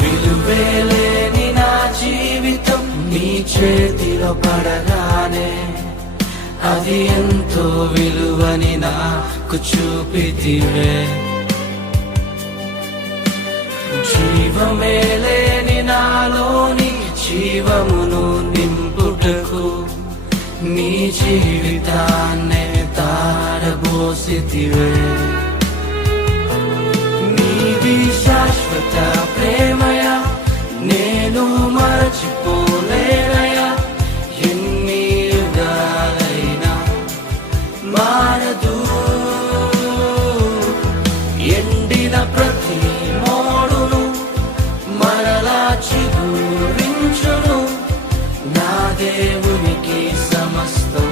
విలువేలేని నా జీవితం నీ చేతిలో పడగానే అది ఎంతో విలువని నాకు చూపితివే. జీవమే లేని నాలోని జీవమును నింపుటకు నీ జీవితాన్నే తారబోసితివే. మరచిపోలేనయా ఎన్ని యుగాలైనా మారదు ఎండిన ప్రతి మోడును మరలా చిగురించును నా దేవునికి సమస్తము